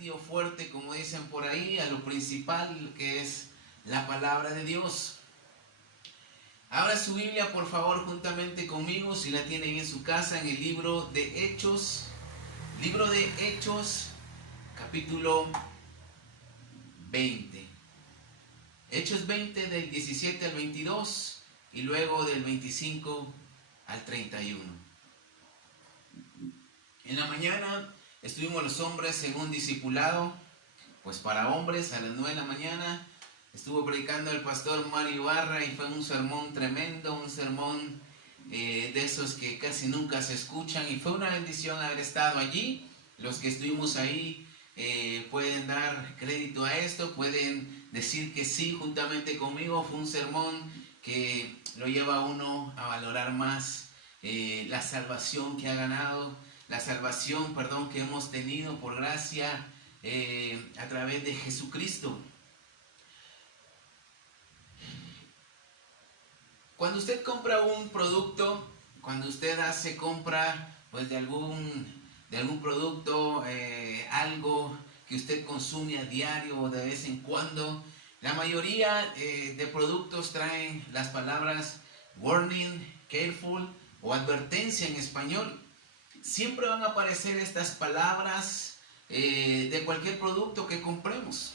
platillo fuerte, como dicen por ahí, a lo principal, que es la palabra de Dios. Abra su Biblia, por favor, juntamente conmigo, si la tienen en su casa, en el libro de Hechos, capítulo 20. Hechos 20 del 17 al 22 y luego del 25 al 31. En la mañana estuvimos los hombres en un discipulado, pues para hombres, a las 9 de la mañana. Estuvo predicando el pastor Mario Ibarra y fue un sermón tremendo, un sermón de esos que casi nunca se escuchan, y fue una bendición haber estado allí. Los que estuvimos ahí pueden dar crédito a esto, pueden decir que sí, juntamente conmigo. Fue un sermón que lo lleva a uno a valorar más la salvación que ha ganado, la salvación, que hemos tenido por gracia a través de Jesucristo. Cuando usted compra un producto, cuando usted hace compra pues de algún producto, algo que usted consume a diario o de vez en cuando, la mayoría de productos traen las palabras warning, careful o advertencia en español. Siempre van a aparecer estas palabras de cualquier producto que compremos.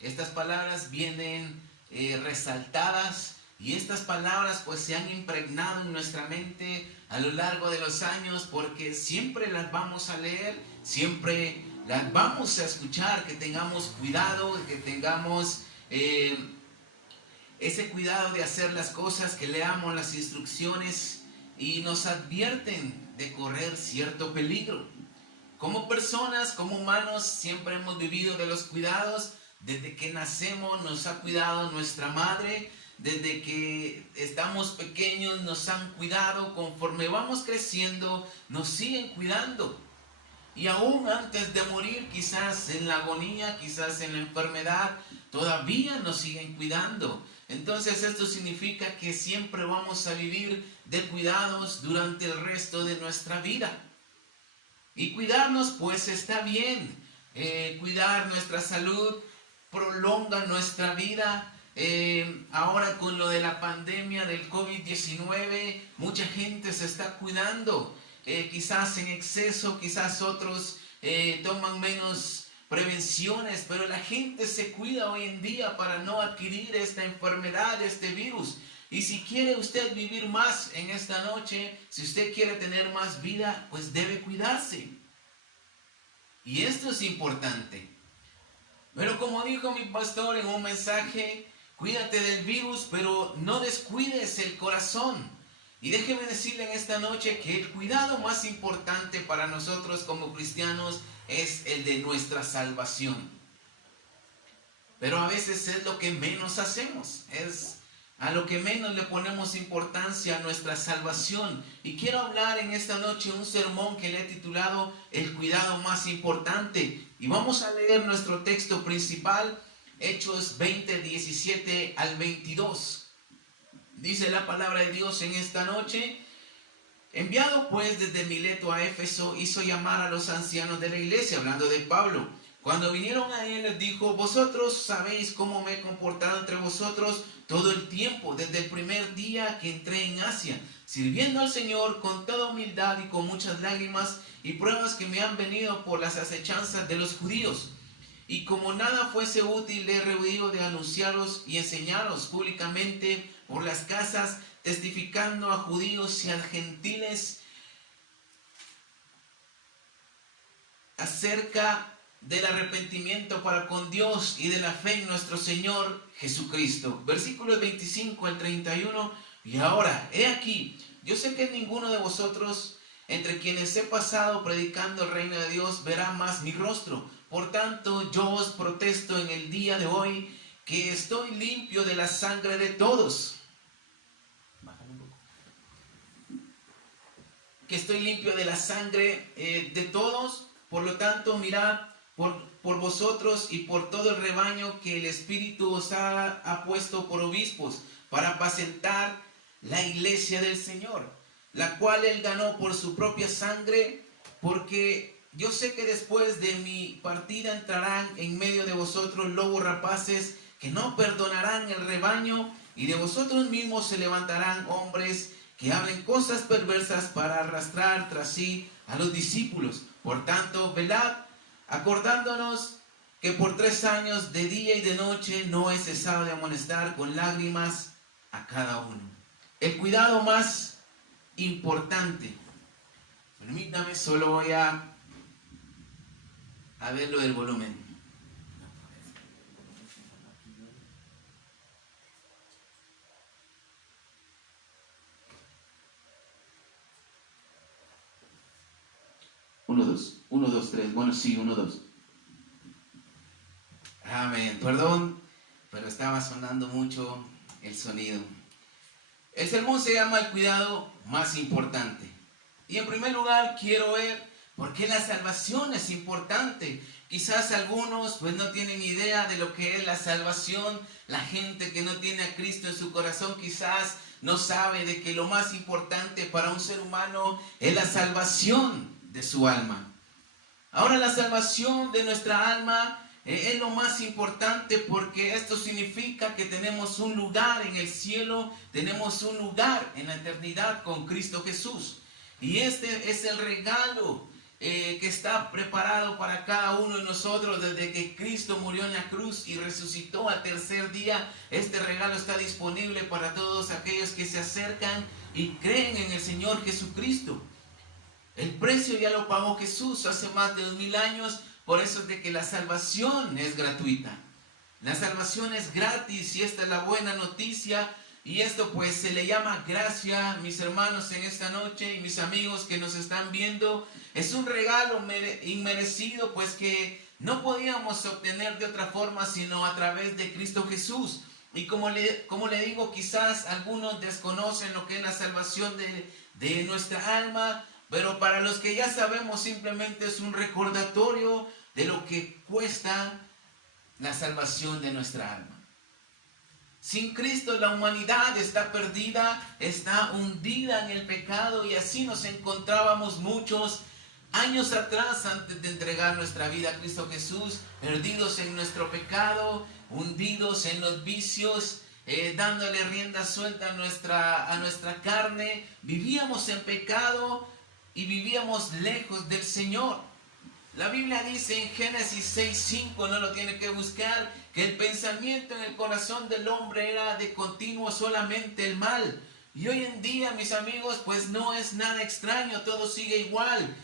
Estas palabras vienen resaltadas, y estas palabras pues se han impregnado en nuestra mente a lo largo de los años, porque siempre las vamos a leer, siempre las vamos a escuchar. Que tengamos cuidado, que tengamos ese cuidado de hacer las cosas, que leamos las instrucciones y nos advierten de correr cierto peligro. Como personas, como humanos, siempre hemos vivido de los cuidados. Desde que nacemos nos ha cuidado nuestra madre. Desde que estamos pequeños nos han cuidado. Conforme vamos creciendo nos siguen cuidando. Y aún antes de morir, quizás en la agonía, quizás en la enfermedad, todavía nos siguen cuidando. Entonces esto significa que siempre vamos a vivir de cuidados durante el resto de nuestra vida. Y cuidarnos pues está bien. Cuidar nuestra salud prolonga nuestra vida. Ahora con lo de la pandemia del COVID-19, mucha gente se está cuidando, quizás en exceso, quizás otros toman menos prevenciones, pero la gente se cuida hoy en día para no adquirir esta enfermedad, este virus. Y si quiere usted vivir más en esta noche, si usted quiere tener más vida, pues debe cuidarse. Y esto es importante. Pero como dijo mi pastor en un mensaje, cuídate del virus, pero no descuides el corazón. Y déjeme decirle en esta noche que el cuidado más importante para nosotros como cristianos es el de nuestra salvación. Pero a veces es lo que menos hacemos, es a lo que menos le ponemos importancia, a nuestra salvación. Y quiero hablar en esta noche un sermón que le he titulado El cuidado más importante. Y vamos a leer nuestro texto principal, Hechos 20, 17 al 22. Dice la palabra de Dios en esta noche: enviado pues desde Mileto a Éfeso, hizo llamar a los ancianos de la iglesia, hablando de Pablo. Cuando vinieron a él, les dijo: vosotros sabéis cómo me he comportado entre vosotros todo el tiempo, desde el primer día que entré en Asia, sirviendo al Señor con toda humildad y con muchas lágrimas y pruebas que me han venido por las acechanzas de los judíos. Y como nada fuese útil, he rehuido de anunciaros y enseñaros públicamente por las casas, testificando a judíos y a gentiles acerca del arrepentimiento para con Dios y de la fe en nuestro Señor Jesucristo. Versículos 25 al 31. Y ahora, he aquí, yo sé que ninguno de vosotros, entre quienes he pasado predicando el reino de Dios, verá más mi rostro. Por tanto, yo os protesto en el día de hoy que estoy limpio de la sangre de todos. Que estoy limpio de la sangre de todos. Por lo tanto, mirad por vosotros y por todo el rebaño que el Espíritu os ha puesto por obispos, para apacentar la iglesia del Señor, la cual él ganó por su propia sangre, porque yo sé que después de mi partida entrarán en medio de vosotros lobos rapaces que no perdonarán el rebaño, y de vosotros mismos se levantarán hombres que hablen cosas perversas para arrastrar tras sí a los discípulos. Por tanto, velad, acordándonos que por 3 años de día y de noche no he cesado de amonestar con lágrimas a cada uno. El cuidado más importante. Permítame, solo voy a verlo del volumen. Uno, dos, tres. Bueno, sí, 1, 2. Amén. Perdón, pero estaba sonando mucho el sonido. El sermón se llama el cuidado más importante. Y en primer lugar quiero ver por qué la salvación es importante. Quizás algunos pues no tienen idea de lo que es la salvación. La gente que no tiene a Cristo en su corazón quizás no sabe de que lo más importante para un ser humano es la salvación de su alma. Ahora, la salvación de nuestra alma es lo más importante, porque esto significa que tenemos un lugar en el cielo, tenemos un lugar en la eternidad con Cristo Jesús. Y este es el regalo que está preparado para cada uno de nosotros desde que Cristo murió en la cruz y resucitó al tercer día. Este regalo está disponible para todos aquellos que se acercan y creen en el Señor Jesucristo. El precio ya lo pagó Jesús hace más de 2000 años, por eso es de que la salvación es gratuita. La salvación es gratis y esta es la buena noticia, y esto pues se le llama gracia, mis hermanos, en esta noche, y mis amigos que nos están viendo. Es un regalo inmerecido, pues que no podíamos obtener de otra forma sino a través de Cristo Jesús. Y como le digo, quizás algunos desconocen lo que es la salvación de nuestra alma, pero para los que ya sabemos, simplemente es un recordatorio de lo que cuesta la salvación de nuestra alma. Sin Cristo la humanidad está perdida, está hundida en el pecado, y así nos encontrábamos muchos años atrás antes de entregar nuestra vida a Cristo Jesús, perdidos en nuestro pecado, hundidos en los vicios, dándole rienda suelta a nuestra carne. Vivíamos en pecado y vivíamos lejos del Señor. La Biblia dice en Génesis 6:5, no lo tiene que buscar, que el pensamiento en el corazón del hombre era de continuo solamente el mal. Y hoy en día, mis amigos, pues no es nada extraño, todo sigue igual.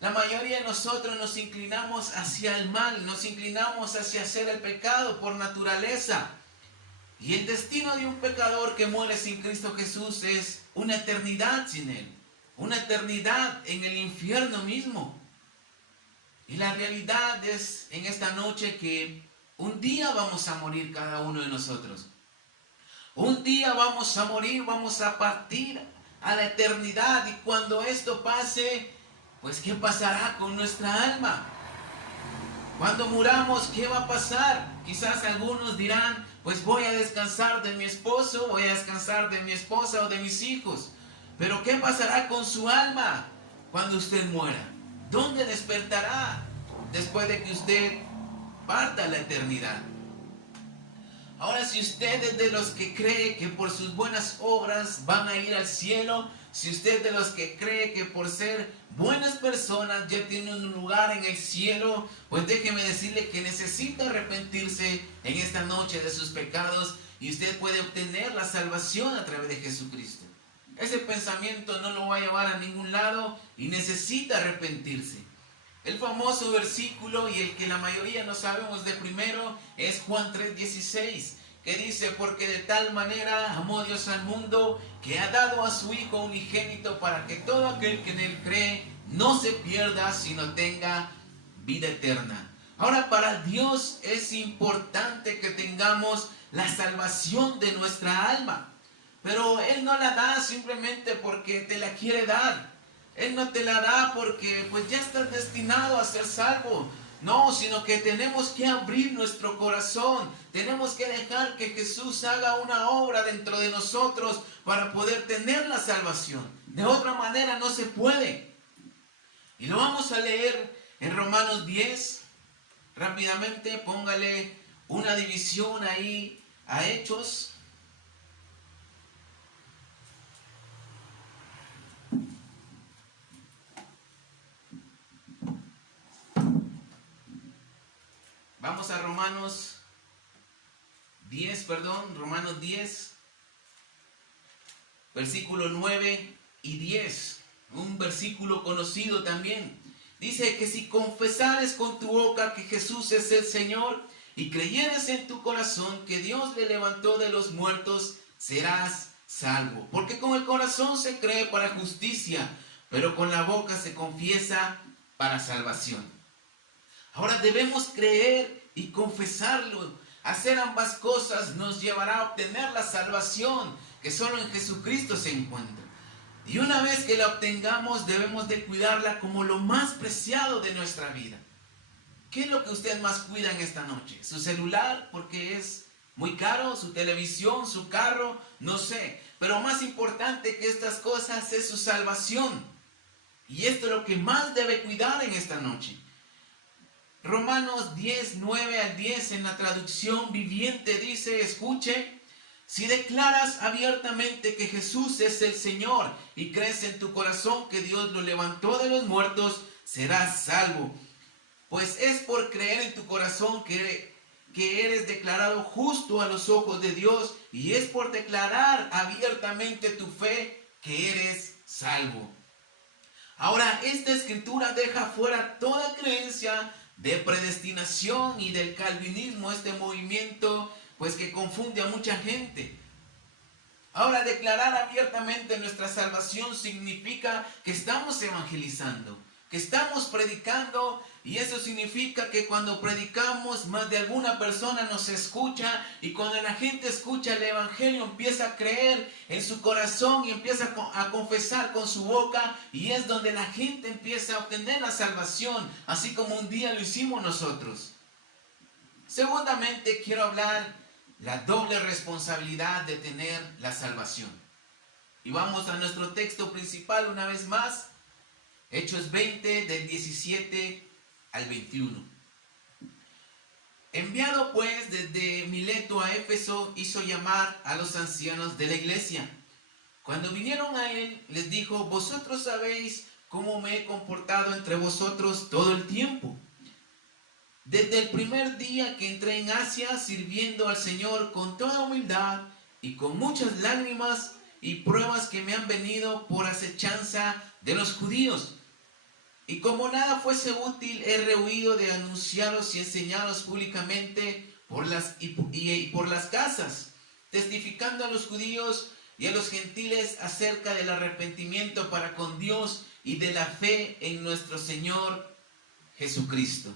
La mayoría de nosotros nos inclinamos hacia el mal, nos inclinamos hacia hacer el pecado por naturaleza. Y el destino de un pecador que muere sin Cristo Jesús es una eternidad sin Él. Una eternidad en el infierno mismo. Y la realidad es en esta noche que un día vamos a morir cada uno de nosotros. Un día vamos a morir, vamos a partir a la eternidad. Y cuando esto pase, pues ¿qué pasará con nuestra alma? Cuando muramos, ¿qué va a pasar? Quizás algunos dirán, pues voy a descansar de mi esposo, voy a descansar de mi esposa o de mis hijos. Pero ¿qué pasará con su alma cuando usted muera? ¿Dónde despertará después de que usted parta a la eternidad? Ahora, si usted es de los que cree que por sus buenas obras van a ir al cielo, si usted es de los que cree que por ser buenas personas ya tiene un lugar en el cielo, pues déjeme decirle que necesita arrepentirse en esta noche de sus pecados, y usted puede obtener la salvación a través de Jesucristo. Ese pensamiento no lo va a llevar a ningún lado y necesita arrepentirse. El famoso versículo, y el que la mayoría no sabemos de primero, es Juan 3:16, que dice: porque de tal manera amó Dios al mundo, que ha dado a su Hijo unigénito, para que todo aquel que en Él cree no se pierda, sino tenga vida eterna. Ahora, para Dios es importante que tengamos la salvación de nuestra alma. Pero Él no la da simplemente porque te la quiere dar. Él no te la da porque pues ya estás destinado a ser salvo. No, sino que tenemos que abrir nuestro corazón. Tenemos que dejar que Jesús haga una obra dentro de nosotros para poder tener la salvación. De otra manera no se puede. Y lo vamos a leer en Romanos 10. Rápidamente, póngale una división ahí a Hechos. Vamos a Romanos 10, versículo 9 y 10. Un versículo conocido también. Dice que si confesares con tu boca que Jesús es el Señor y creyeres en tu corazón que Dios le levantó de los muertos, serás salvo. Porque con el corazón se cree para justicia, pero con la boca se confiesa para salvación. Ahora debemos creer y confesarlo. Hacer ambas cosas nos llevará a obtener la salvación que solo en Jesucristo se encuentra. Y una vez que la obtengamos, debemos de cuidarla como lo más preciado de nuestra vida. ¿Qué es lo que usted más cuida en esta noche? ¿Su celular porque es muy caro? ¿Su televisión? ¿Su carro? No sé. Pero más importante que estas cosas es su salvación. Y esto es lo que más debe cuidar en esta noche. Romanos 10, 9 al 10 en la traducción viviente dice, escuche, si declaras abiertamente que Jesús es el Señor y crees en tu corazón que Dios lo levantó de los muertos, serás salvo. Pues es por creer en tu corazón que eres declarado justo a los ojos de Dios y es por declarar abiertamente tu fe que eres salvo. Ahora, esta escritura deja fuera toda creencia de predestinación y del calvinismo, este movimiento pues que confunde a mucha gente. Ahora, declarar abiertamente nuestra salvación significa que estamos evangelizando, que estamos predicando, y eso significa que cuando predicamos más de alguna persona nos escucha, y cuando la gente escucha el evangelio empieza a creer en su corazón y empieza a confesar con su boca, y es donde la gente empieza a obtener la salvación, así como un día lo hicimos nosotros. Segundamente quiero hablar la doble responsabilidad de tener la salvación. Y vamos a nuestro texto principal una vez más, Hechos 20 del 17 al 21. Enviado pues desde Mileto a Éfeso, hizo llamar a los ancianos de la iglesia. Cuando vinieron a él, les dijo, vosotros sabéis cómo me he comportado entre vosotros todo el tiempo. Desde el primer día que entré en Asia, sirviendo al Señor con toda humildad y con muchas lágrimas y pruebas que me han venido por acechanza de los judíos. Y como nada fuese útil, he rehuido de anunciaros y enseñaros públicamente por las casas, testificando a los judíos y a los gentiles acerca del arrepentimiento para con Dios y de la fe en nuestro Señor Jesucristo.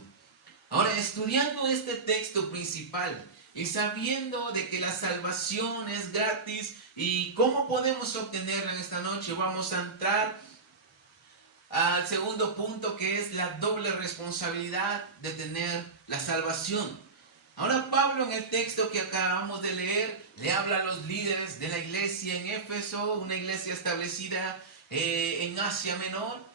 Ahora, estudiando este texto principal y sabiendo de que la salvación es gratis y cómo podemos obtenerla en esta noche, vamos a entrar al segundo punto, que es la doble responsabilidad de tener la salvación. Ahora Pablo, en el texto que acabamos de leer, le habla a los líderes de la iglesia en Éfeso, una iglesia establecida en Asia Menor,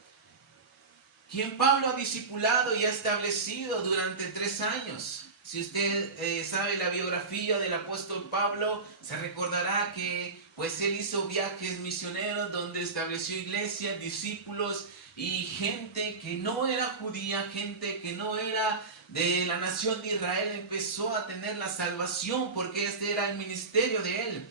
quien Pablo ha discipulado y ha establecido durante 3 años. Si usted sabe la biografía del apóstol Pablo, se recordará que pues él hizo viajes misioneros donde estableció iglesias, discípulos y gente que no era judía, gente que no era de la nación de Israel, empezó a tener la salvación porque este era el ministerio de él.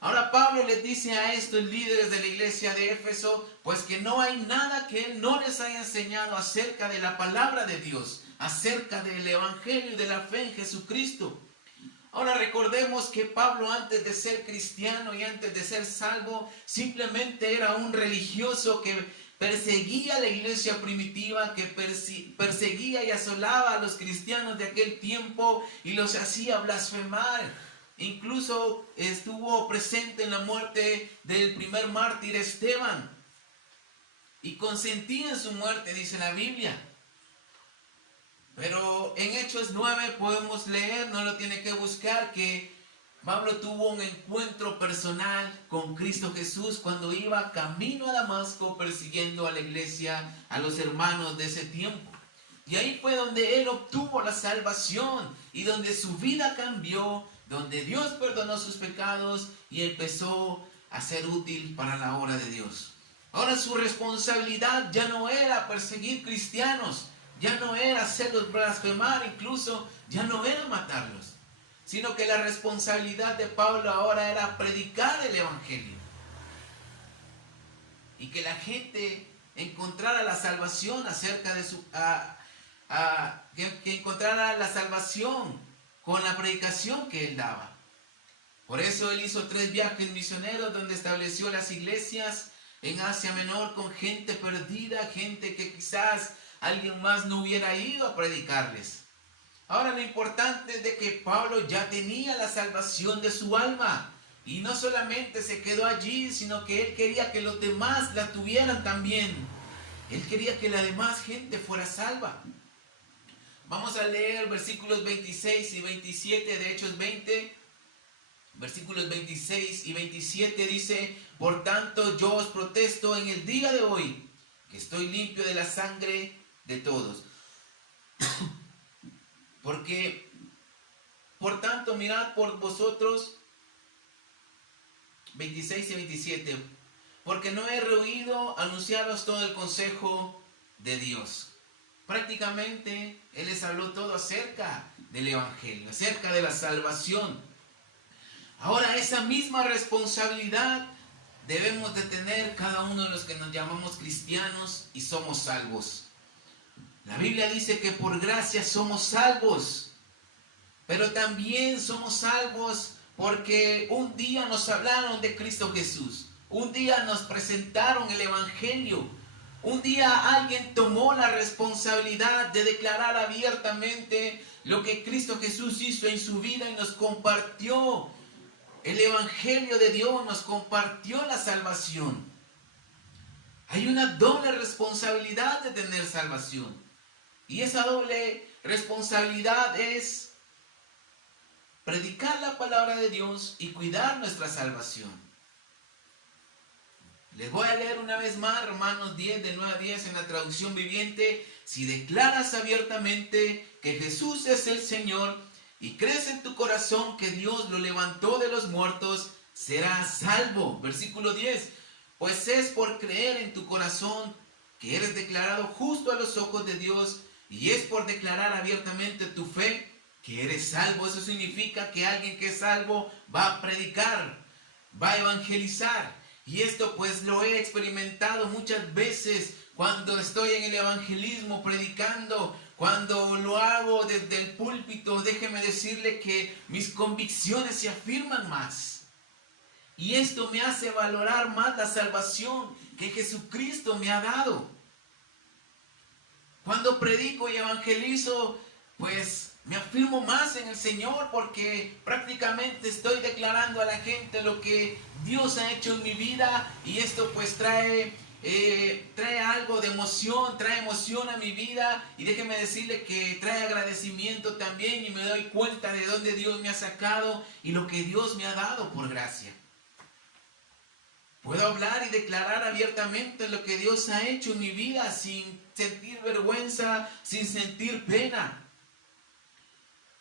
Ahora Pablo les dice a estos líderes de la iglesia de Éfeso, pues que no hay nada que él no les haya enseñado acerca de la palabra de Dios, acerca del evangelio y de la fe en Jesucristo. Ahora recordemos que Pablo, antes de ser cristiano y antes de ser salvo, simplemente era un religioso que perseguía a la iglesia primitiva, que perseguía y asolaba a los cristianos de aquel tiempo y los hacía blasfemar. Incluso estuvo presente en la muerte del primer mártir Esteban y consentía en su muerte, dice la Biblia. Pero en Hechos 9 podemos leer, no lo tiene que buscar, que Pablo tuvo un encuentro personal con Cristo Jesús cuando iba camino a Damasco persiguiendo a la iglesia, a los hermanos de ese tiempo. Y ahí fue donde él obtuvo la salvación y donde su vida cambió, donde Dios perdonó sus pecados y empezó a ser útil para la obra de Dios. Ahora su responsabilidad ya no era perseguir cristianos, ya no era hacerlos blasfemar, incluso ya no era matarlos, sino que la responsabilidad de Pablo ahora era predicar el evangelio y que la gente encontrara la salvación acerca de su que encontrara la salvación con la predicación que él daba. Por eso él hizo 3 viajes misioneros donde estableció las iglesias en Asia Menor con gente perdida, gente que quizás alguien más no hubiera ido a predicarles. Ahora lo importante es de que Pablo ya tenía la salvación de su alma y no solamente se quedó allí, sino que él quería que los demás la tuvieran también. Él quería que la demás gente fuera salva. Vamos a leer versículos 26 y 27 de Hechos 20. Versículos 26 y 27 dice: por tanto yo os protesto en el día de hoy que estoy limpio de la sangre de todos. Porque, por tanto, mirad por vosotros, 26 y 27, porque no he rehuido anunciaros todo el consejo de Dios. Prácticamente, Él les habló todo acerca del Evangelio, acerca de la salvación. Ahora, esa misma responsabilidad debemos de tener cada uno de los que nos llamamos cristianos y somos salvos. La Biblia dice que por gracia somos salvos, pero también somos salvos porque un día nos hablaron de Cristo Jesús, un día nos presentaron el Evangelio, un día alguien tomó la responsabilidad de declarar abiertamente lo que Cristo Jesús hizo en su vida y nos compartió el Evangelio de Dios, nos compartió la salvación. Hay una doble responsabilidad de tener salvación. Y esa doble responsabilidad es predicar la palabra de Dios y cuidar nuestra salvación. Les voy a leer una vez más Romanos 10, de 9 a 10 en la traducción viviente. Si declaras abiertamente que Jesús es el Señor y crees en tu corazón que Dios lo levantó de los muertos, serás salvo. Versículo 10. Pues es por creer en tu corazón que eres declarado justo a los ojos de Dios, y es por declarar abiertamente tu fe que eres salvo. Eso significa que alguien que es salvo va a predicar, va a evangelizar. Y esto pues lo he experimentado muchas veces cuando estoy en el evangelismo predicando, cuando lo hago desde el púlpito. Déjeme decirle que mis convicciones se afirman más. Y esto me hace valorar más la salvación que Jesucristo me ha dado. Cuando predico y evangelizo, pues me afirmo más en el Señor porque prácticamente estoy declarando a la gente lo que Dios ha hecho en mi vida, y esto pues trae algo de emoción, trae emoción a mi vida, y déjeme decirle que trae agradecimiento también, y me doy cuenta de dónde Dios me ha sacado y lo que Dios me ha dado por gracia. Puedo hablar y declarar abiertamente lo que Dios ha hecho en mi vida sin sentir vergüenza, sin sentir pena.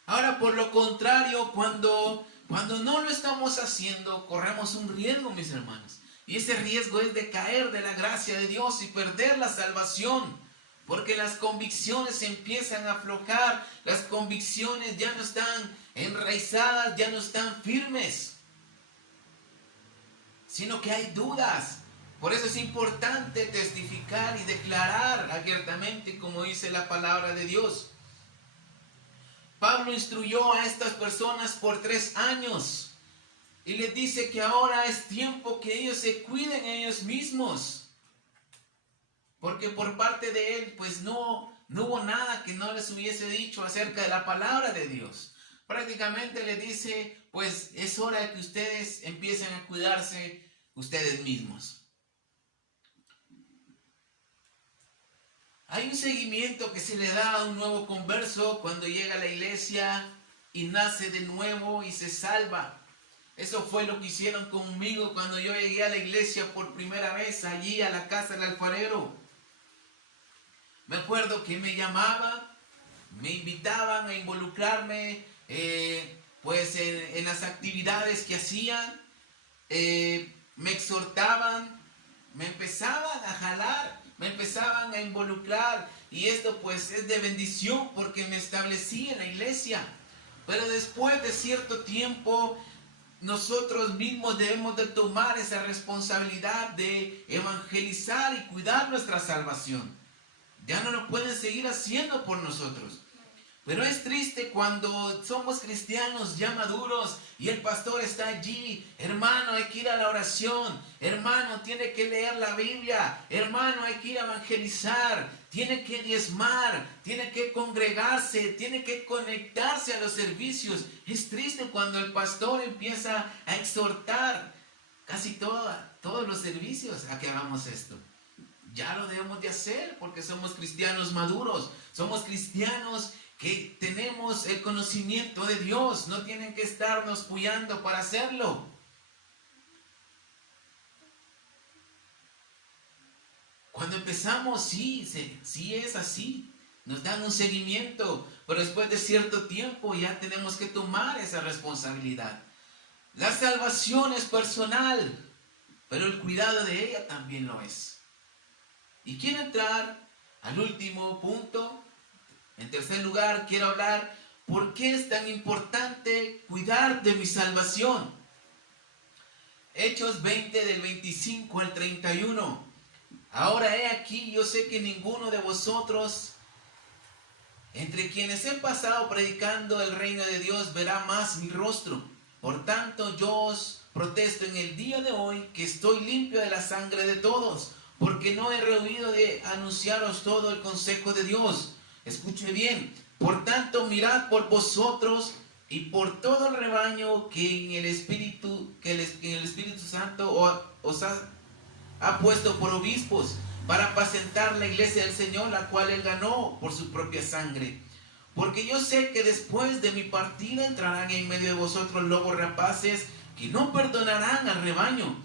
Ahora, por lo contrario, cuando no lo estamos haciendo, corremos un riesgo, mis hermanos. Y ese riesgo es de caer de la gracia de Dios y perder la salvación. Porque las convicciones empiezan a aflojar, las convicciones ya no están enraizadas, ya no están firmes, sino que hay dudas. Por eso es importante testificar y declarar abiertamente, como dice la palabra de Dios. Pablo instruyó a estas personas por 3 años y les dice que ahora es tiempo que ellos se cuiden ellos mismos, porque por parte de él pues no hubo nada que no les hubiese dicho acerca de la palabra de Dios. Prácticamente les dice, pues es hora de que ustedes empiecen a cuidarse ustedes mismos. Hay un seguimiento que se le da a un nuevo converso cuando llega a la iglesia y nace de nuevo y se salva. Eso fue lo que hicieron conmigo cuando yo llegué a la iglesia por primera vez, allí a la casa del alfarero. Me acuerdo que me llamaban, me invitaban a involucrarme pues en las actividades que hacían, me exhortaban, me empezaban a jalar, me empezaban a involucrar, y esto pues es de bendición porque me establecí en la iglesia. Pero después de cierto tiempo, nosotros mismos debemos de tomar esa responsabilidad de evangelizar y cuidar nuestra salvación. Ya no lo pueden seguir haciendo por nosotros. Pero es triste cuando somos cristianos ya maduros y el pastor está allí. Hermano, hay que ir a la oración. Hermano, tiene que leer la Biblia. Hermano, hay que ir a evangelizar. Tiene que diezmar. Tiene que congregarse. Tiene que conectarse a los servicios. Es triste cuando el pastor empieza a exhortar casi todos los servicios a que hagamos esto. Ya lo debemos de hacer porque somos cristianos maduros. Somos cristianos que tenemos el conocimiento de Dios. No tienen que estarnos puyando para hacerlo. Cuando empezamos, sí es así. Nos dan un seguimiento, pero después de cierto tiempo ya tenemos que tomar esa responsabilidad. La salvación es personal, pero el cuidado de ella también lo es. Y quiero entrar al último punto. En tercer lugar, quiero hablar por qué es tan importante cuidar de mi salvación. Hechos 20 del 25 al 31. Ahora he aquí, yo sé que ninguno de vosotros, entre quienes he pasado predicando el reino de Dios, verá más mi rostro. Por tanto, yo os protesto en el día de hoy que estoy limpio de la sangre de todos, porque no he rehuido de anunciaros todo el consejo de Dios. Escuche bien. Por tanto, mirad por vosotros y por todo el rebaño que en el Espíritu Santo os ha puesto por obispos, para apacentar la iglesia del Señor, la cual Él ganó por su propia sangre. Porque yo sé que después de mi partida entrarán en medio de vosotros lobos rapaces, que no perdonarán al rebaño.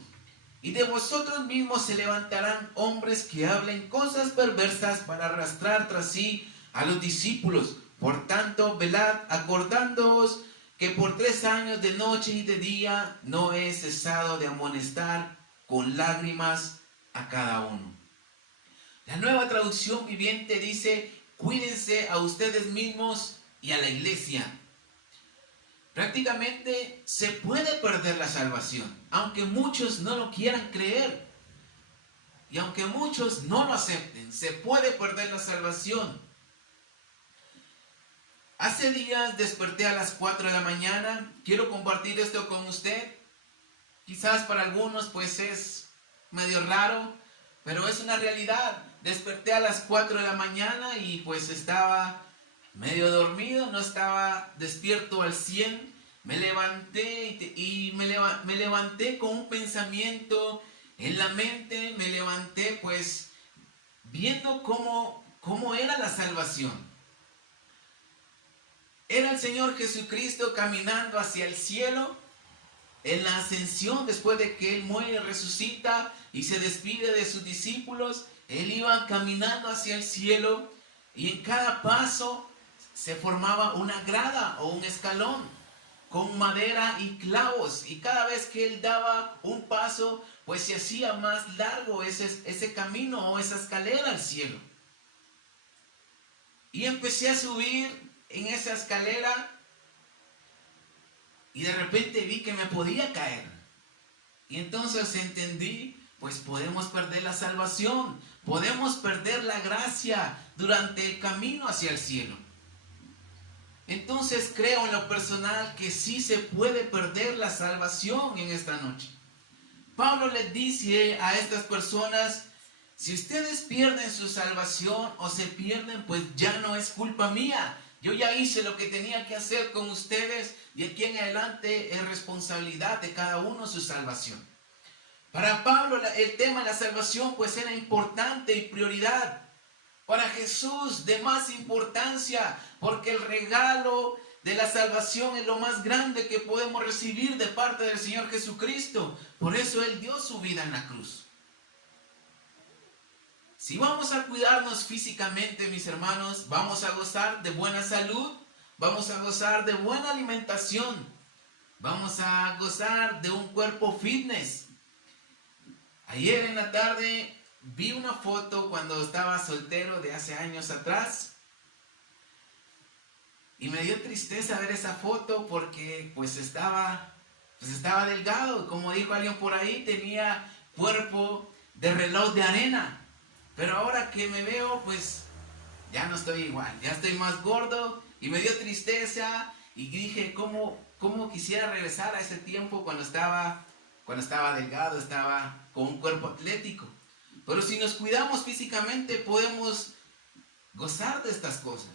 Y de vosotros mismos se levantarán hombres que hablen cosas perversas para arrastrar tras sí a los discípulos. Por tanto, velad, acordándoos que por 3 años de noche y de día no he cesado de amonestar con lágrimas a cada uno. La Nueva Traducción Viviente dice: cuídense a ustedes mismos y a la iglesia. Prácticamente se puede perder la salvación, aunque muchos no lo quieran creer y aunque muchos no lo acepten. Se puede perder la salvación. Hace días desperté a las 4 de la mañana. Quiero compartir esto con usted. Quizás para algunos pues es medio raro, pero es una realidad. Desperté a las 4 de la mañana y pues estaba medio dormido, no estaba despierto al 100. Me levanté y me levanté con un pensamiento en la mente. Me levanté pues viendo cómo era la salvación. Era el Señor Jesucristo caminando hacia el cielo en la ascensión, después de que Él muere, resucita y se despide de sus discípulos. Él iba caminando hacia el cielo y en cada paso se formaba una grada o un escalón con madera y clavos, y cada vez que Él daba un paso pues se hacía más largo ese camino o esa escalera al cielo. Y empecé a subir en esa escalera y de repente vi que me podía caer. Y entonces entendí, pues podemos perder la salvación, podemos perder la gracia durante el camino hacia el cielo. Entonces creo en lo personal que sí se puede perder la salvación en esta noche. Pablo les dice a estas personas: si ustedes pierden su salvación o se pierden, pues ya no es culpa mía. Yo ya hice lo que tenía que hacer con ustedes, y de aquí en adelante es responsabilidad de cada uno su salvación. Para Pablo el tema de la salvación pues era importante y prioridad. Para Jesús de más importancia, porque el regalo de la salvación es lo más grande que podemos recibir de parte del Señor Jesucristo. Por eso Él dio su vida en la cruz. Si vamos a cuidarnos físicamente, mis hermanos, vamos a gozar de buena salud, vamos a gozar de buena alimentación, vamos a gozar de un cuerpo fitness. Ayer en la tarde vi una foto cuando estaba soltero de hace años atrás y me dio tristeza ver esa foto porque pues estaba delgado, como dijo alguien por ahí, tenía cuerpo de reloj de arena. Pero ahora que me veo, pues ya no estoy igual, ya estoy más gordo y me dio tristeza y dije, ¿cómo quisiera regresar a ese tiempo cuando estaba delgado, estaba con un cuerpo atlético? Pero si nos cuidamos físicamente podemos gozar de estas cosas.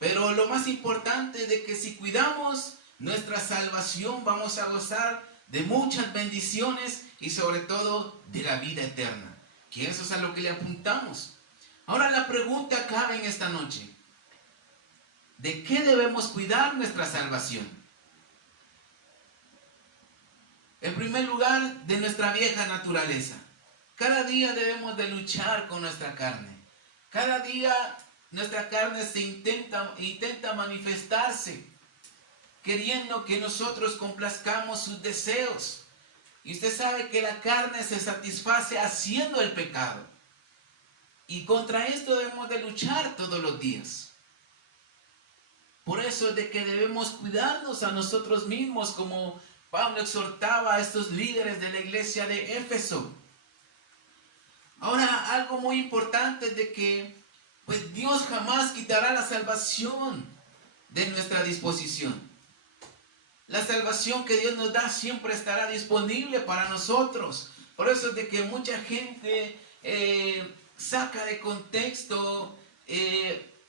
Pero lo más importante es de que si cuidamos nuestra salvación vamos a gozar de muchas bendiciones y sobre todo de la vida eterna. Que eso es a lo que le apuntamos. Ahora la pregunta cabe en esta noche. ¿De qué debemos cuidar nuestra salvación? En primer lugar, de nuestra vieja naturaleza. Cada día debemos de luchar con nuestra carne. Cada día nuestra carne se intenta manifestarse, queriendo que nosotros complazcamos sus deseos. Y usted sabe que la carne se satisface haciendo el pecado. Y contra esto debemos de luchar todos los días. Por eso es de que debemos cuidarnos a nosotros mismos, como Pablo exhortaba a estos líderes de la iglesia de Éfeso. Ahora, algo muy importante es de que pues Dios jamás quitará la salvación de nuestra disposición. La salvación que Dios nos da siempre estará disponible para nosotros. Por eso es de que mucha gente saca de contexto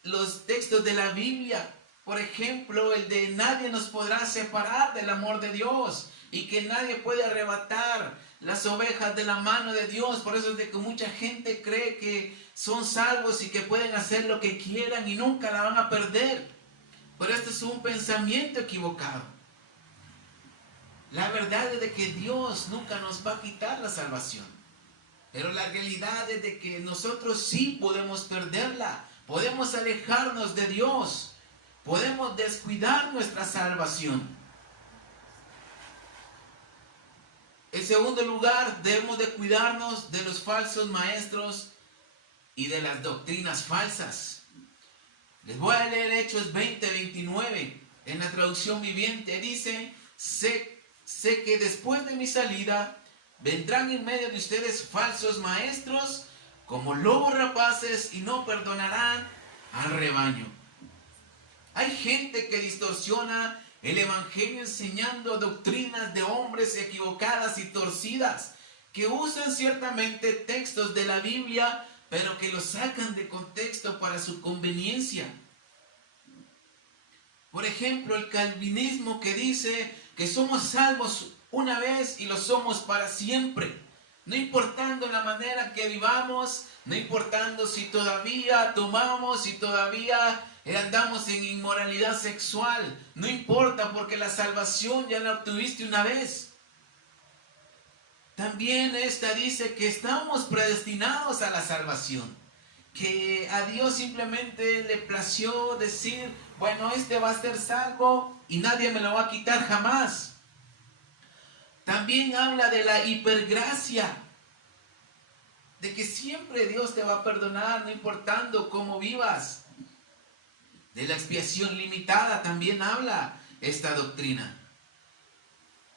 los textos de la Biblia. Por ejemplo, el de nadie nos podrá separar del amor de Dios y que nadie puede arrebatar las ovejas de la mano de Dios. Por eso es de que mucha gente cree que son salvos y que pueden hacer lo que quieran y nunca la van a perder. Pero este es un pensamiento equivocado. La verdad es de que Dios nunca nos va a quitar la salvación. Pero la realidad es de que nosotros sí podemos perderla. Podemos alejarnos de Dios. Podemos descuidar nuestra salvación. En segundo lugar, debemos de cuidarnos de los falsos maestros y de las doctrinas falsas. Les voy a leer Hechos 20:29. En la traducción viviente dice: Sé que después de mi salida vendrán en medio de ustedes falsos maestros como lobos rapaces y no perdonarán al rebaño. Hay gente que distorsiona el evangelio enseñando doctrinas de hombres equivocadas y torcidas, que usan ciertamente textos de la Biblia, pero que los sacan de contexto para su conveniencia. Por ejemplo, el calvinismo que dice que somos salvos una vez y lo somos para siempre. No importando la manera que vivamos, no importando si todavía tomamos, si todavía andamos en inmoralidad sexual. No importa, porque la salvación ya la obtuviste una vez. También esta dice que estamos predestinados a la salvación. Que a Dios simplemente le plació decir, bueno, este va a ser salvo y nadie me lo va a quitar jamás. También habla de la hipergracia, de que siempre Dios te va a perdonar, no importando cómo vivas. De la expiación limitada también habla esta doctrina.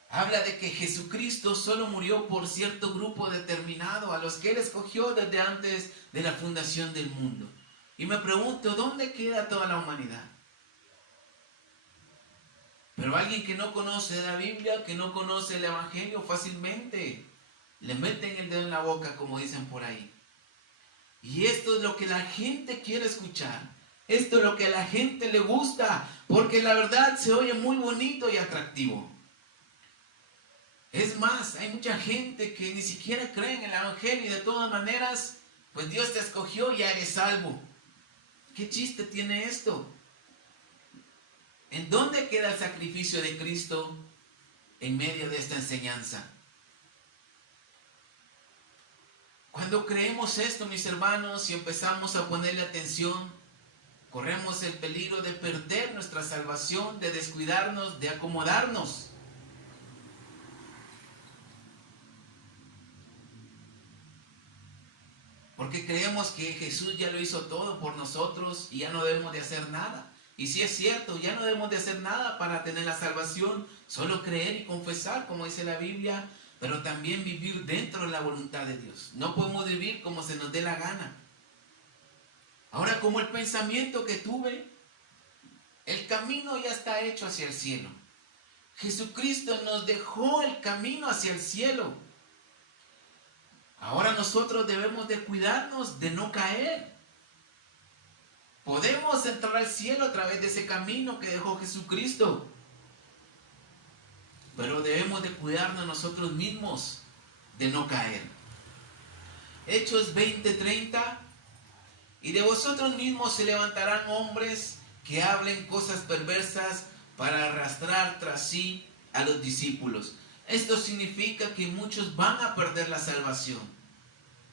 Habla de que Jesucristo solo murió por cierto grupo determinado, a los que Él escogió desde antes de la fundación del mundo. Y me pregunto, ¿dónde queda toda la humanidad? Pero alguien que no conoce la Biblia, que no conoce el Evangelio, fácilmente le meten el dedo en la boca, como dicen por ahí. Y esto es lo que la gente quiere escuchar. Esto es lo que a la gente le gusta, porque la verdad se oye muy bonito y atractivo. Es más, hay mucha gente que ni siquiera cree en el Evangelio y de todas maneras, pues Dios te escogió y ya eres salvo. ¿Qué chiste tiene esto? ¿En dónde queda el sacrificio de Cristo en medio de esta enseñanza? Cuando creemos esto, mis hermanos, y empezamos a ponerle atención, corremos el peligro de perder nuestra salvación, de descuidarnos, de acomodarnos. Porque creemos que Jesús ya lo hizo todo por nosotros y ya no debemos de hacer nada. Y si es cierto, ya no debemos de hacer nada para tener la salvación, solo creer y confesar, como dice la Biblia, pero también vivir dentro de la voluntad de Dios. No podemos vivir como se nos dé la gana. Ahora, como el pensamiento que tuve, el camino ya está hecho hacia el cielo. Jesucristo nos dejó el camino hacia el cielo. Ahora nosotros debemos de cuidarnos de no caer. Podemos entrar al cielo a través de ese camino que dejó Jesucristo. Pero debemos de cuidarnos nosotros mismos de no caer. Hechos 20:30. Y de vosotros mismos se levantarán hombres que hablen cosas perversas para arrastrar tras sí a los discípulos. Esto significa que muchos van a perder la salvación.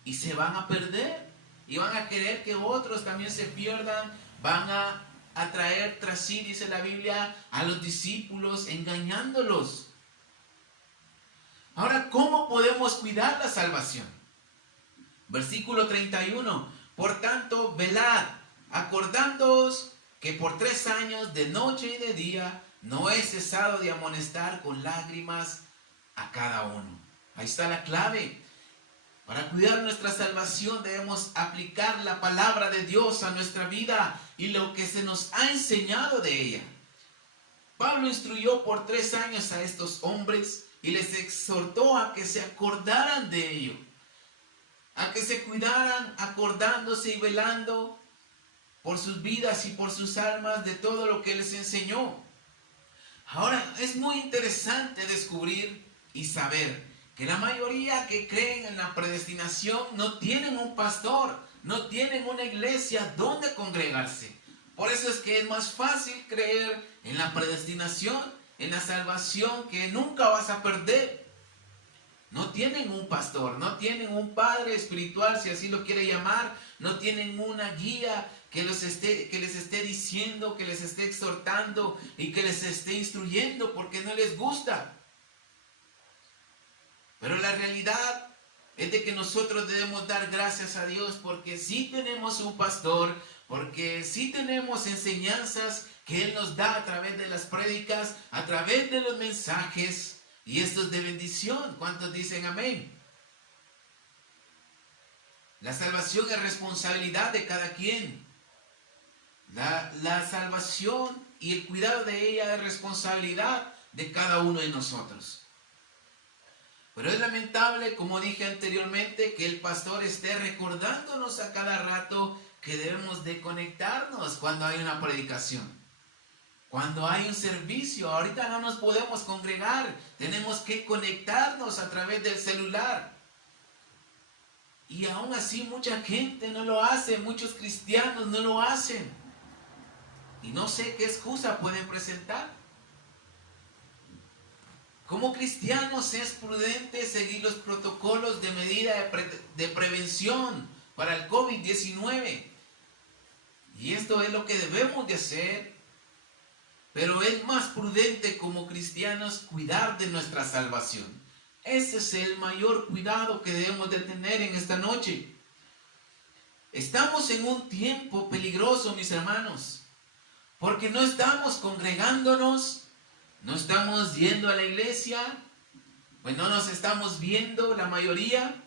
Y se van a perder. Y van a querer que otros también se pierdan. Van a atraer tras sí, dice la Biblia, a los discípulos, engañándolos. Ahora, ¿cómo podemos cuidar la salvación? Versículo 31. Por tanto, velad, acordándoos que por 3 años, de noche y de día, no he cesado de amonestar con lágrimas a cada uno. Ahí está la clave. Para cuidar nuestra salvación debemos aplicar la palabra de Dios a nuestra vida y lo que se nos ha enseñado de ella. Pablo instruyó por 3 años a estos hombres y les exhortó a que se acordaran de ello, a que se cuidaran acordándose y velando por sus vidas y por sus almas de todo lo que les enseñó. Ahora, es muy interesante descubrir y saber que la mayoría que creen en la predestinación no tienen un pastor, no tienen una iglesia donde congregarse. Por eso es que es más fácil creer en la predestinación, en la salvación que nunca vas a perder. No tienen un pastor, no tienen un padre espiritual, si así lo quiere llamar, no tienen una guía que les esté diciendo, que les esté exhortando y que les esté instruyendo porque no les gusta. Pero la realidad es de que nosotros debemos dar gracias a Dios porque sí tenemos un pastor, porque sí tenemos enseñanzas que Él nos da a través de las prédicas, a través de los mensajes, y esto es de bendición. ¿Cuántos dicen amén? La salvación es responsabilidad de cada quien. La salvación y el cuidado de ella es responsabilidad de cada uno de nosotros. Pero es lamentable, como dije anteriormente, que el pastor esté recordándonos a cada rato que debemos de conectarnos cuando hay una predicación, cuando hay un servicio. Ahorita no nos podemos congregar, tenemos que conectarnos a través del celular. Y aún así mucha gente no lo hace, muchos cristianos no lo hacen. Y no sé qué excusa pueden presentar. Como cristianos es prudente seguir los protocolos de medida de prevención para el COVID-19. Y esto es lo que debemos de hacer. Pero es más prudente como cristianos cuidar de nuestra salvación. Ese es el mayor cuidado que debemos de tener en esta noche. Estamos en un tiempo peligroso, mis hermanos, porque no estamos congregándonos. No estamos yendo a la iglesia, pues no nos estamos viendo la mayoría.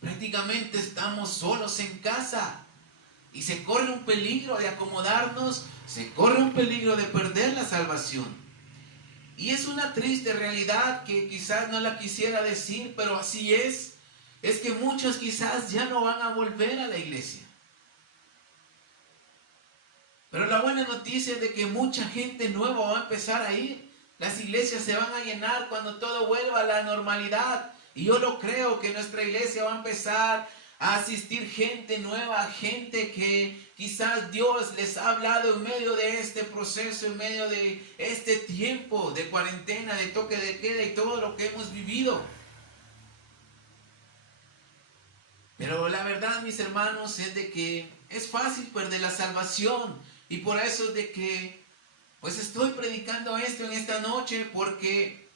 Prácticamente estamos solos en casa y se corre un peligro de acomodarnos, se corre un peligro de perder la salvación. Y es una triste realidad que quizás no la quisiera decir, pero así es que muchos quizás ya no van a volver a la iglesia. Pero la buena noticia es de que mucha gente nueva va a empezar a ir. Las iglesias se van a llenar cuando todo vuelva a la normalidad. Y yo lo creo que nuestra iglesia va a empezar a asistir gente nueva, gente que Quizás Dios les ha hablado en medio de este proceso, en medio de este tiempo de cuarentena, de toque de queda y todo lo que hemos vivido. Pero la verdad, mis hermanos, es de que es fácil perder la salvación. Y por eso es de que pues estoy predicando esto en esta noche, porque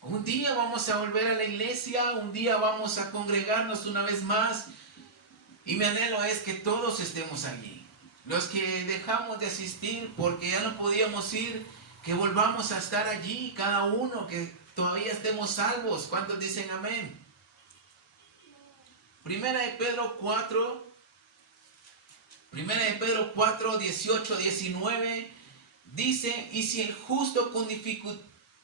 un día vamos a volver a la iglesia, un día vamos a congregarnos una vez más. Y mi anhelo es que todos estemos allí. Los que dejamos de asistir porque ya no podíamos ir, que volvamos a estar allí, cada uno, que todavía estemos salvos. ¿Cuántos dicen amén? Primera de Pedro 4, 18, 19, dice: y si el justo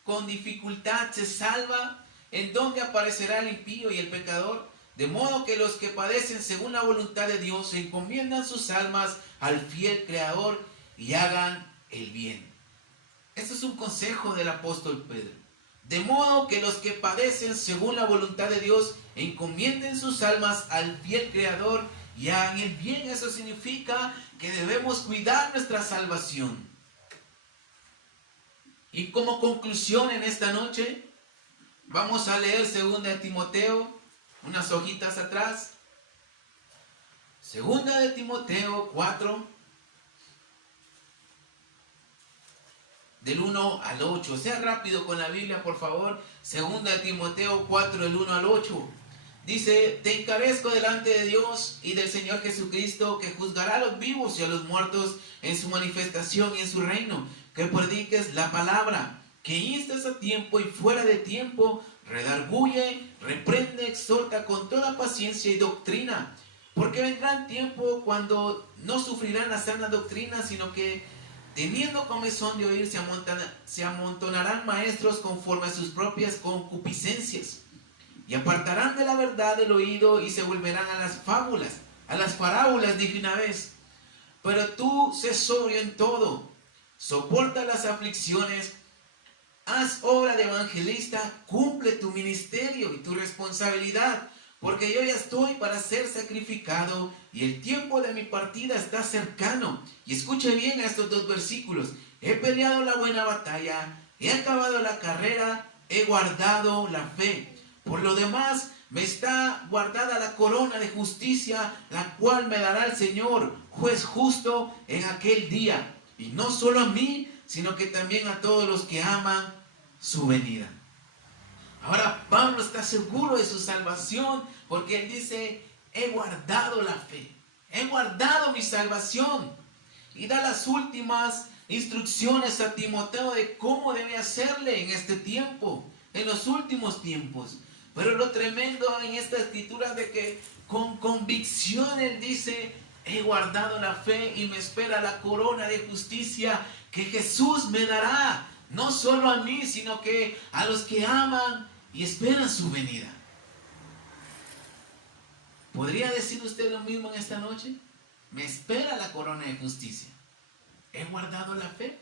con dificultad se salva, ¿en dónde aparecerá el impío y el pecador? De modo que los que padecen según la voluntad de Dios encomiendan sus almas al fiel Creador y hagan el bien. Este es un consejo del apóstol Pedro. De modo que los que padecen según la voluntad de Dios encomienden sus almas al fiel Creador y hagan el bien. Eso significa que debemos cuidar nuestra salvación. Y como conclusión en esta noche, vamos a leer 2 Timoteo, unas hojitas atrás. 2 Timoteo 4, del 1 al 8. Sea rápido con la Biblia, por favor. 2 Timoteo 4, del 1 al 8. Dice: te encarezco delante de Dios y del Señor Jesucristo, que juzgará a los vivos y a los muertos en su manifestación y en su reino, que prediques la palabra, que instes a tiempo y fuera de tiempo, redarguye, reprende, exhorta con toda paciencia y doctrina. Porque vendrán tiempo cuando no sufrirán la sana doctrina, sino que, teniendo comezón de oír, se amontonarán maestros conforme a sus propias concupiscencias, y apartarán de la verdad el oído y se volverán a las parábolas, dije una vez. Pero tú sé sobrio en todo, soporta las aflicciones, haz obra de evangelista, cumple tu ministerio y tu responsabilidad, porque yo ya estoy para ser sacrificado y el tiempo de mi partida está cercano. Y escuche bien a estos 2 versículos: he peleado la buena batalla, he acabado la carrera, he guardado la fe. Por lo demás, me está guardada la corona de justicia, la cual me dará el Señor, juez justo, en aquel día. Y no solo a mí, sino que también a todos los que aman su venida. Ahora Pablo está seguro de su salvación, porque él dice: he guardado la fe, he guardado mi salvación. Y da las últimas instrucciones a Timoteo de cómo debe hacerle en este tiempo, en los últimos tiempos. Pero lo tremendo en esta escritura es de que con convicción él dice: he guardado la fe y me espera la corona de justicia que Jesús me dará, no solo a mí, sino que a los que aman y esperan su venida. ¿Podría decir usted lo mismo en esta noche? Me espera la corona de justicia. ¿He guardado la fe?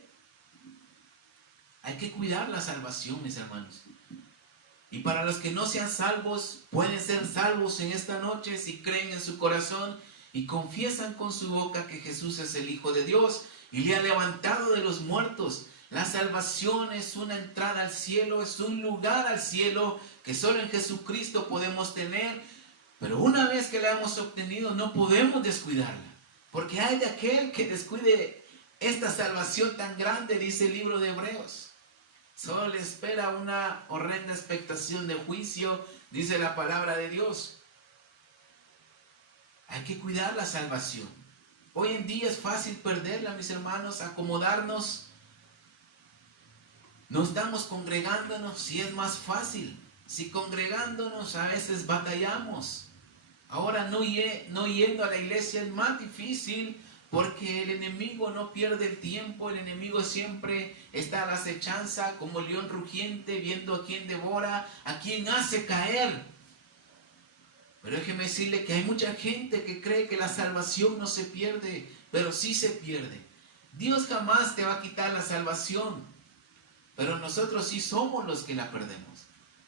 Hay que cuidar la salvación, mis hermanos. Y para los que no sean salvos, pueden ser salvos en esta noche si creen en su corazón y confiesan con su boca que Jesús es el Hijo de Dios y le ha levantado de los muertos. La salvación es una entrada al cielo, es un lugar al cielo que solo en Jesucristo podemos tener. Pero una vez que la hemos obtenido, no podemos descuidarla, porque hay de aquel que descuide esta salvación tan grande, dice el libro de Hebreos. Solo le espera una horrenda expectación de juicio, dice la palabra de Dios. Hay que cuidar la salvación. Hoy en día es fácil perderla, mis hermanos, acomodarnos. No estamos congregándonos y es más fácil. Si congregándonos a veces batallamos. Ahora no yendo a la iglesia es más difícil, porque el enemigo no pierde el tiempo. El enemigo siempre está a la acechanza como león rugiente, viendo a quién devora, a quién hace caer. Pero déjeme decirle que hay mucha gente que cree que la salvación no se pierde, pero sí se pierde. Dios jamás te va a quitar la salvación, pero nosotros sí somos los que la perdemos,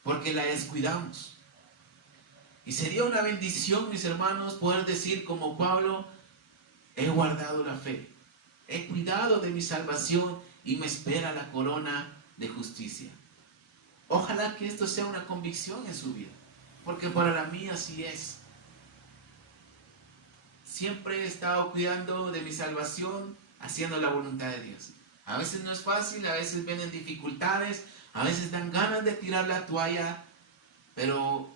porque la descuidamos. Y sería una bendición, mis hermanos, poder decir como Pablo: he guardado la fe, he cuidado de mi salvación y me espera la corona de justicia. Ojalá que esto sea una convicción en su vida, porque para la mía así es. Siempre he estado cuidando de mi salvación, haciendo la voluntad de Dios. A veces no es fácil, a veces vienen dificultades, a veces dan ganas de tirar la toalla, pero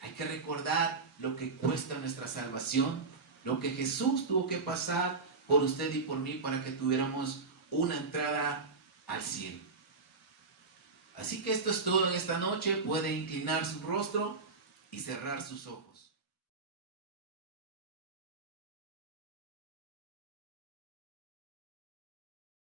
hay que recordar lo que cuesta nuestra salvación, lo que Jesús tuvo que pasar por usted y por mí para que tuviéramos una entrada al cielo. Así que esto es todo en esta noche. Puede inclinar su rostro y cerrar sus ojos.